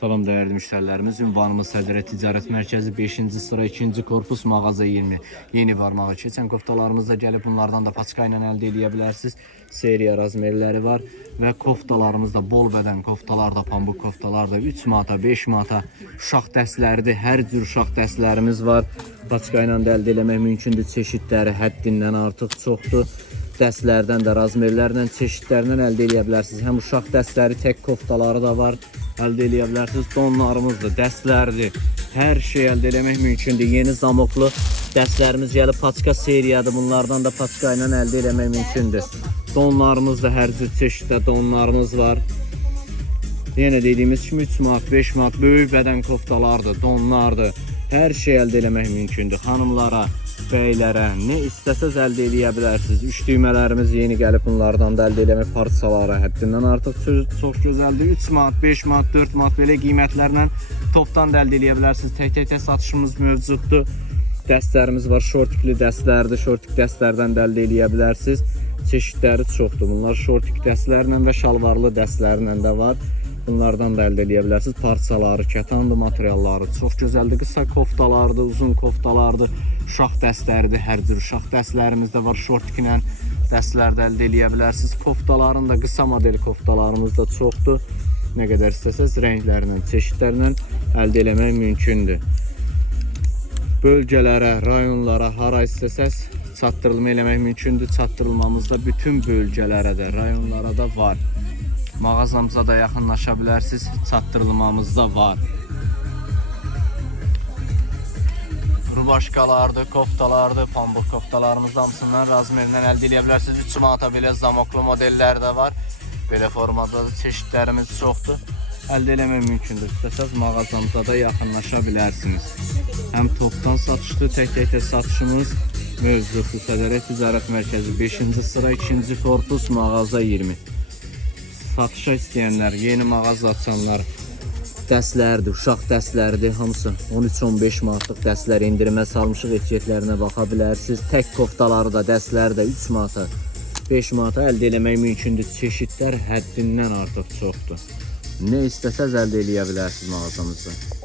Salam değerli müşterilerimiz, ünvanımız Sədrə Ticarət Mərkəzi 5-ci sıra 2-ci korpus mağaza 20 yeni varmağa keçən koftalarımız da gəlib, bunlardan da paçka ilə əldə edə bilərsiniz. Seriya razmerləri var və koftalarımız da bol bədən koftalar da, pambıq koftalar da 3 manata, 5 manata uşaq dəstləridir. Hər cür uşaq dəstlərimiz var. Paçka ilə də əldə eləmək mümkündür. Çeşidləri həddindən artıq çoxdur. Dəstlərdən də, razmerlərdən, çeşidlərindən əldə edə bilərsiniz. Həm uşaq dəstləri, tək koftaları da var. Əldə edə bilərsiniz. Donlarımızdır, dəstlərdir. Hər şey əldə eləmək mümkündür. Yeni zamoklu dəstlərimiz gəlib, paçka seriyadır. Bunlardan da paçka ilə əldə eləmək mümkündür. Donlarımız da hər cür çeşiddə donlarımız var. Yenə dediyimiz kimi 3 manat, 5 manat böyük bədən koftalardır, donlardır. Hər şey əldə eləmək mümkündür. Xanımlara, bəylərə, nə istəsəz əldə edə bilərsiniz. 3 düymələrimiz yeni gəlib, bunlardan da əldə eləmək parçaları həddindən artıq çox gözəldir. 3 manat, 5 manat, 4 manat belə qiymətlərlə topdan da əldə edə bilərsiniz. Tək-tək satışımız mövcuddur. Dəstlərimiz var, şortikli dəstlərdir. Şortik dəstlərdən də əldə edə bilərsiniz. Çeşidləri çoxdur. Bunlar şortik dəstlərlə və şalvarlı dəstlərlə də var. Bunlardan da əldə edə bilərsiniz. Parçaları, kətandı, materialları çox gözəldir. Qısa koftalardır, uzun koftalardır, uşaq dəstləridir. Hər cür uşaq dəstlərimiz də var. Şortiklə dəstlər də əldə edə bilərsiniz. Koftaların da, qısa model koftalarımız da çoxdur. Nə qədər istəsəz rənglərlə, çeşidlərlə əldə eləmək mümkündür. Bölgələrə, rayonlara, hara istəsəz çatdırılma eləmək mümkündür. Çatdırılmamızda bütün bölgələrə də, rayonlara da var. Mağazamıza da yaxınlaşa bilərsiniz. Çatdırılmamız da var. Rubaşkalardır, koftalardır, pambıq koftalarımız hamısından razmerindən əldə edə bilərsiniz. 3 manata belə zamoklu modellər də var. Belə formada da çeşidlərimiz çoxdur. Əldə eləmək mümkündür. İstəsəz mağazamıza da yaxınlaşa bilərsiniz. Həm topdan satışdır, tək-tək satışımız mövcuddur. Sədrə Ticarət Mərkəzi 5-ci sıra 2-ci korpus mağaza 20. Satışa istəyənlər, yeni mağaza açanlar, dəstlərdir, uşaq dəstləridir, hamısı 13-15 manatlıq dəstlər indirimə salmışıq, etiketlərinə baxa bilərsiniz. Tək koftaları da, dəstləri də 3 manata, 5 manata əldə eləmək mümkündür. Çeşidlər həddindən artıq çoxdur. Nə istəsəz əldə eləyə bilərsiniz mağazamızda.